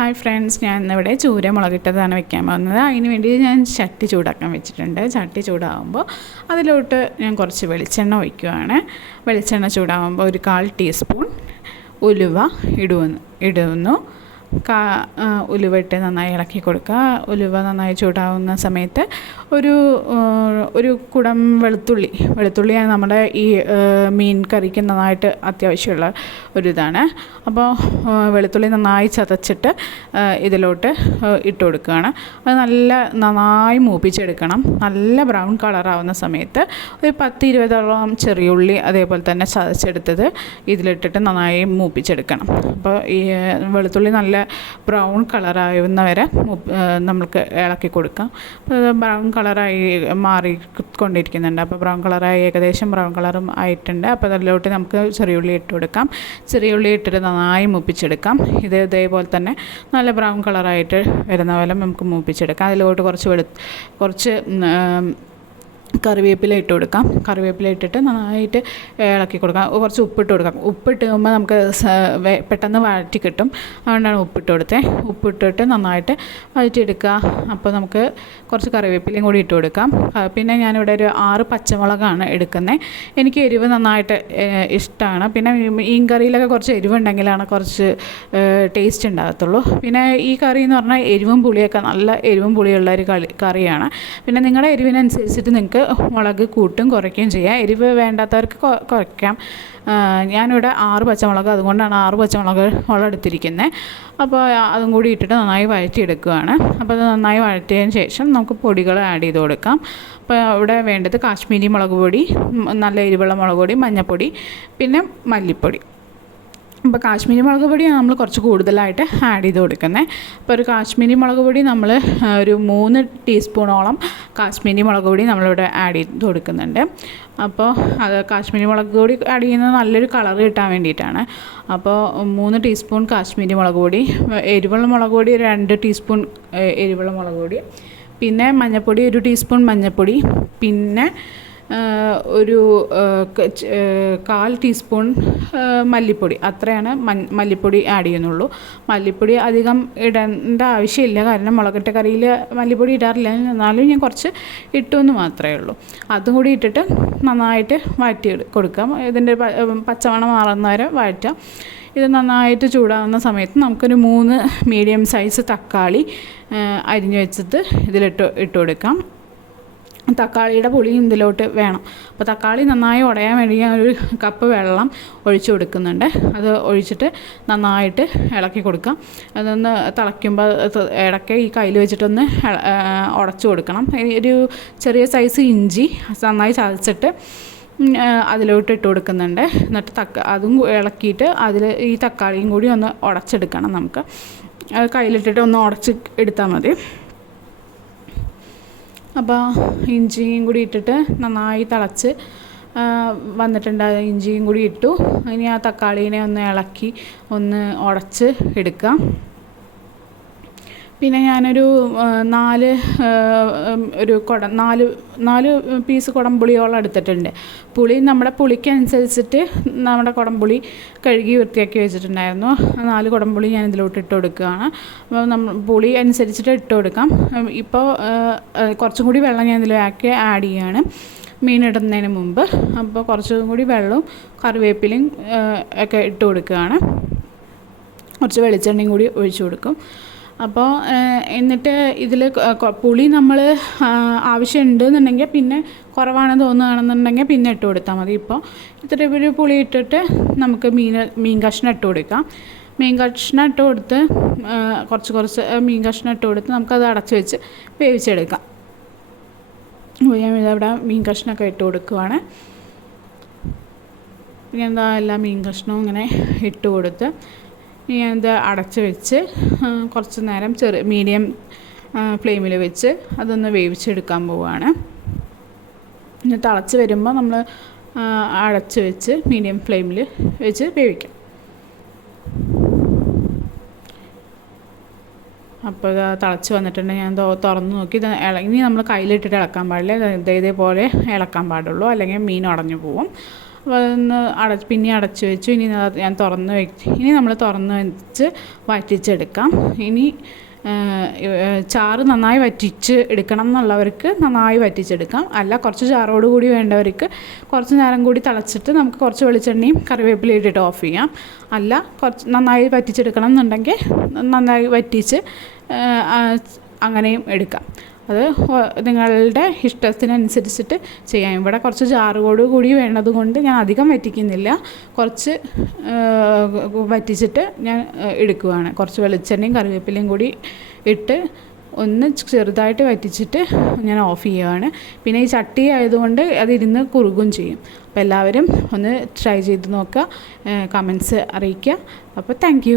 Hi friends ഞാൻ ഇന്നിവിടെ ചൂര മുളകിട്ടതാണ് വെക്കാൻ പോകുന്നത്. അതിന് വേണ്ടി ഞാൻ ചട്ടി ചൂടാക്കാൻ വെച്ചിട്ടുണ്ട്. ചട്ടി ചൂടാകുമ്പോൾ അതിലോട്ട് ഞാൻ കുറച്ച് വെളിച്ചെണ്ണ ഒഴിക്കുകയാണ് വെളിച്ചെണ്ണ ചൂടാകുമ്പോൾ ഒരു കാൽ ടീസ്പൂൺ ഉലുവ ഇടുന്നു ഇടുന്നു. കാ ഉലുവ ഇട്ട് നന്നായി ഇളക്കി കൊടുക്കുക. ഉലുവ നന്നായി ചൂടാവുന്ന സമയത്ത് ഒരു ഒരു കുടം വെളുത്തുള്ളി. വെളുത്തുള്ളിയാണ് നമ്മുടെ ഈ മീൻ കറിക്ക് നന്നായിട്ട് അത്യാവശ്യമുള്ള ഒരു ഇതാണ് അപ്പോൾ വെളുത്തുള്ളി നന്നായി ചതച്ചിട്ട് ഇതിലോട്ട് ഇട്ട് കൊടുക്കുകയാണ്. അത് നല്ല നന്നായി മൂപ്പിച്ചെടുക്കണം. നല്ല ബ്രൗൺ കളറാവുന്ന സമയത്ത് ഒരു പത്ത് ഇരുപതോളം ചെറിയുള്ളി അതേപോലെ തന്നെ ചതച്ചെടുത്തത് ഇതിലിട്ടിട്ട് നന്നായി മൂപ്പിച്ചെടുക്കണം. അപ്പോൾ ഈ വെളുത്തുള്ളി നല്ല ബ്രൗൺ കളറാവുന്ന വരെ മൂപ്പ്- നമുക്ക് ഇളക്കി കൊടുക്കാം. അപ്പോൾ ബ്രൗൺ കളറായി മാറി കൊണ്ടിരിക്കുന്നുണ്ട്. അപ്പോൾ ബ്രൗൺ കളറായി ഏകദേശം ബ്രൗൺ കളറും ആയിട്ടുണ്ട്. അപ്പോൾ അതിലോട്ട് നമുക്ക് ചെറിയുള്ളി ഇട്ട് കൊടുക്കാം. ചെറിയുള്ളി ഇട്ടിട്ട് നന്നായി മൂപ്പിച്ചെടുക്കാം. ഇത് ഇതേപോലെ തന്നെ നല്ല ബ്രൗൺ കളറായിട്ട് വരുന്ന പോലെ നമുക്ക് മൂപ്പിച്ചെടുക്കാം. അതിലോട്ട് കുറച്ച് വെളു കുറച്ച് കറിവേപ്പില ഇട്ട് കൊടുക്കാം. കറിവേപ്പില ഇട്ടിട്ട് നന്നായിട്ട് ഇളക്കി കൊടുക്കാം. കുറച്ച് ഉപ്പിട്ട് കൊടുക്കാം. ഉപ്പിട്ട് കഴിയുമ്പോൾ നമുക്ക് പെട്ടെന്ന് വഴറ്റി കിട്ടും. അതുകൊണ്ടാണ് ഉപ്പിട്ട് കൊടുത്തത് ഉപ്പിട്ടിട്ട് നന്നായിട്ട് വഴറ്റിയെടുക്കുക. അപ്പോൾ നമുക്ക് കുറച്ച് കറിവേപ്പിലയും കൂടി ഇട്ട് കൊടുക്കാം. പിന്നെ ഞാനിവിടെ ഒരു ആറ് പച്ചമുളകാണ് എടുക്കുന്നത് എനിക്ക് എരിവ് നന്നായിട്ട് ഇഷ്ടമാണ് പിന്നെ മീൻ കറിയിലൊക്കെ കുറച്ച് എരിവുണ്ടെങ്കിലാണ് കുറച്ച് ടേസ്റ്റ് ഉണ്ടാകത്തുള്ളൂ. പിന്നെ ഈ കറി എന്ന് പറഞ്ഞാൽ എരിവും പുളിയൊക്കെ നല്ല എരിവും പുളിയുള്ള ഒരു കറിയാണ്. പിന്നെ നിങ്ങളുടെ എരിവിനനുസരിച്ചിട്ട് നിങ്ങൾക്ക് മുളക് കൂട്ടും കുറയ്ക്കുകയും ചെയ്യാം. എരിവ് വേണ്ടാത്തവർക്ക് കുറയ്ക്കാം. ഞാനിവിടെ ആറ് പച്ചമുളക് അതുകൊണ്ടാണ് ആറ് പച്ചമുളക് എടുത്തിരിക്കുന്നത് അപ്പോൾ അതും കൂടി ഇട്ടിട്ട് നന്നായി വഴറ്റിയെടുക്കുകയാണ് അപ്പോൾ അത് നന്നായി വഴറ്റിയതിന് ശേഷം നമുക്ക് പൊടികൾ ആഡ് ചെയ്ത് കൊടുക്കാം. അപ്പോൾ ഇവിടെ വേണ്ടത് കാശ്മീരി മുളക് പൊടി നല്ല എരിവുള്ള മുളക് പൊടി മഞ്ഞൾപ്പൊടി പിന്നെ മല്ലിപ്പൊടി. അപ്പോൾ കാശ്മീരി മുളക് പൊടിയാണ് നമ്മൾ കുറച്ച് കൂടുതലായിട്ട് ആഡ് ചെയ്ത് കൊടുക്കുന്നത്. അപ്പോൾ ഒരു കാശ്മീരി മുളക് പൊടി നമ്മൾ ഒരു മൂന്ന് ടീസ്പൂണോളം കാശ്മീരി മുളക് പൊടി നമ്മളിവിടെ ആഡ് ചെയ്ത് കൊടുക്കുന്നുണ്ട്. അപ്പോൾ അത് കാശ്മീരി മുളക് പൊടി ആഡ് ചെയ്യുന്നത് നല്ലൊരു കളർ കിട്ടാൻ വേണ്ടിയിട്ടാണ്. അപ്പോൾ മൂന്ന് ടീസ്പൂൺ കാശ്മീരി മുളക് പൊടി എരിവുള്ള മുളക് പൊടി രണ്ട് ടീസ്പൂൺ എരിവുള്ള മുളക് പൊടി പിന്നെ മഞ്ഞൾപ്പൊടി ഒരു ടീസ്പൂൺ മഞ്ഞൾപ്പൊടി പിന്നെ ഒരു കാൽ ടീസ്പൂൺ മല്ലിപ്പൊടി. അത്രയാണ് മല്ലിപ്പൊടി ആഡ് ചെയ്യുന്നുള്ളൂ. മല്ലിപ്പൊടി അധികം ഇടേണ്ട ആവശ്യമില്ല. കാരണം മുളകിട്ട കറിയിൽ മല്ലിപ്പൊടി ഇടാറില്ല. എന്നാലും ഞാൻ കുറച്ച് ഇട്ടു എന്ന് മാത്രമേ ഉള്ളൂ. അതും കൂടി ഇട്ടിട്ട് നന്നായിട്ട് വഴറ്റി കൊടുക്കാം. ഇതിന്റെ പച്ചമണം മാറുന്ന വരെ വഴറ്റാം. ഇത് നന്നായിട്ട് ചൂടാകുന്ന സമയത്ത് നമുക്കൊരു മൂന്ന് മീഡിയം സൈസ് തക്കാളി അരിഞ്ഞു വെച്ചിട്ട് ഇതിലിട്ട് ഇട്ട് കൊടുക്കാം. തക്കാളിയുടെ പുളിയും ഇതിലോട്ട് വേണം. അപ്പോൾ തക്കാളി നന്നായി ഉടയാൻ വേണ്ടി ഞാൻ ഒരു കപ്പ് വെള്ളം ഒഴിച്ച് കൊടുക്കുന്നുണ്ട്. അത് ഒഴിച്ചിട്ട് നന്നായിട്ട് ഇളക്കി കൊടുക്കാം. അതൊന്ന് തിളയ്ക്കുമ്പോൾ ഇടയ്ക്ക് ഈ കയ്യിൽ വെച്ചിട്ടൊന്ന് ഉടച്ചു കൊടുക്കണം. ഒരു ചെറിയ സൈസ് ഇഞ്ചി നന്നായി ചതച്ചിട്ട് അതിലോട്ട് ഇട്ട് കൊടുക്കുന്നുണ്ട്. എന്നിട്ട് തക്ക അതും ഇളക്കിയിട്ട് അതിൽ ഈ തക്കാളിയും കൂടി ഒന്ന് ഉടച്ചെടുക്കണം നമുക്ക്. കയ്യിലിട്ടിട്ട് ഒന്ന് ഉടച്ച് എടുത്താൽ മതി. അപ്പോൾ ഇഞ്ചിയും കൂടി ഇട്ടിട്ട് നന്നായി തിളച്ച് വന്നിട്ടുണ്ട്. ഇഞ്ചിയും കൂടി ഇട്ടു. ഇനി ആ തക്കാളീനെ ഒന്ന് ഇളക്കി ഒന്ന് ഉടച്ച് എടുക്കാം. പിന്നെ ഞാനൊരു നാല് ഒരു കുട നാല് നാല് പീസ് കുടംപുളിയോളം എടുത്തിട്ടുണ്ട്. പുളി നമ്മുടെ പുളിക്കനുസരിച്ചിട്ട് നമ്മുടെ കുടംപുളി കഴുകി വൃത്തിയാക്കി വെച്ചിട്ടുണ്ടായിരുന്നു. നാല് കുടംപുളി ഞാൻ ഇതിലോട്ട് ഇട്ട് കൊടുക്കുകയാണ്. അപ്പോൾ നമ്മൾ പുളി അനുസരിച്ചിട്ട് ഇട്ട് കൊടുക്കാം. ഇപ്പോൾ കുറച്ചും കൂടി വെള്ളം ഞാൻ ഇതിലാക്കി ആഡ് ചെയ്യുകയാണ്. മീൻ ഇടുന്നതിന് മുമ്പ്. അപ്പോൾ കുറച്ചും കൂടി വെള്ളവും കറിവേപ്പിലയും ഒക്കെ ഇട്ട് കൊടുക്കുകയാണ്. കുറച്ച് വെളിച്ചെണ്ണയും കൂടി ഒഴിച്ചു കൊടുക്കും. അപ്പോൾ എന്നിട്ട് ഇതിൽ പുളി നമ്മൾ ആവശ്യമുണ്ട് എന്നുണ്ടെങ്കിൽ പിന്നെ കുറവാണെന്ന് തോന്നുകയാണെന്നുണ്ടെങ്കിൽ പിന്നെ ഇട്ട് കൊടുത്താൽ മതി. ഇപ്പോൾ ഇത്ര ഒരു പുളി ഇട്ടിട്ട് നമുക്ക് മീൻ മീൻ കഷ്ണം ഇട്ട് കൊടുക്കാം. മീൻ കഷ്ണം ഇട്ട് കൊടുത്ത് കുറച്ച് കുറച്ച് മീൻ കഷ്ണം ഇട്ട് കൊടുത്ത് നമുക്കത് അടച്ച് വെച്ച് വേവിച്ചെടുക്കാം. ഞാൻ ഇതവിടെ മീൻ കഷ്ണമൊക്കെ ഇട്ട് കൊടുക്കുവാണ്. പിന്നെ എന്താ എല്ലാ മീൻ കഷ്ണവും ഇങ്ങനെ ഇട്ട് കൊടുത്ത് ഞാനിത് അടച്ച് വെച്ച് കുറച്ച് നേരം ചെറിയ മീഡിയം ഫ്ലെയിമിൽ വെച്ച് അതൊന്ന് വേവിച്ചെടുക്കാൻ പോവുകയാണ് തിളച്ച് വരുമ്പോൾ നമ്മൾ അടച്ച് വെച്ച് മീഡിയം ഫ്ലെയിമിൽ വെച്ച് വേവിക്കാം. അപ്പോൾ ഇത് തിളച്ച് വന്നിട്ടുണ്ട്. ഞാൻ തുറന്ന് നോക്കി. ഇത് ഇനി നമ്മൾ കയ്യിലിട്ടിട്ട് ഇളക്കാൻ പാടില്ല. ഇതേ ഇതേപോലെ ഇളക്കാൻ പാടുള്ളൂ. അല്ലെങ്കിൽ മീൻ ഉടഞ്ഞു പോവും. ഒന്ന് അട പിന്നെ അടച്ചു വെച്ചു. ഇനി ഞാൻ തുറന്ന് വെച്ച് ഇനി നമ്മൾ തുറന്ന് വെച്ച് വറ്റിച്ചെടുക്കാം. ഇനി ചാറ് നന്നായി വറ്റിച്ച് എടുക്കണം എന്നുള്ളവർക്ക് നന്നായി വറ്റിച്ചെടുക്കാം. അല്ല കുറച്ച് ചാറോട് കൂടി വേണ്ടവർക്ക് കുറച്ച് നേരം കൂടി തിളച്ചിട്ട് നമുക്ക് കുറച്ച് വെളിച്ചെണ്ണയും കറിവേപ്പിലയും ഇട്ടിട്ട് ഓഫ് ചെയ്യാം. അല്ല കുറച്ച് നന്നായി വറ്റിച്ചെടുക്കണം എന്നുണ്ടെങ്കിൽ നന്നായി വറ്റിച്ച് അങ്ങനെയും എടുക്കാം. അത് നിങ്ങളുടെ ഇഷ്ടത്തിനനുസരിച്ചിട്ട് ചെയ്യാം. ഇവിടെ കുറച്ച് ജാറുകോട് കൂടി വേണ്ടത് കൊണ്ട് ഞാൻ അധികം വറ്റിക്കുന്നില്ല. കുറച്ച് വറ്റിച്ചിട്ട് ഞാൻ എടുക്കുകയാണ് കുറച്ച് വെളിച്ചെണ്ണയും കറിവേപ്പിലയും കൂടി ഇട്ട് ഒന്ന് ചെറുതായിട്ട് വറ്റിച്ചിട്ട് ഞാൻ ഓഫ് ചെയ്യുകയാണ് പിന്നെ ഈ ചട്ടി ആയതുകൊണ്ട് അതിരുന്ന് കുറുകും ചെയ്യും. അപ്പോൾ എല്ലാവരും ഒന്ന് ട്രൈ ചെയ്ത് നോക്കുക. കമൻസ് അറിയിക്കുക. അപ്പോൾ താങ്ക്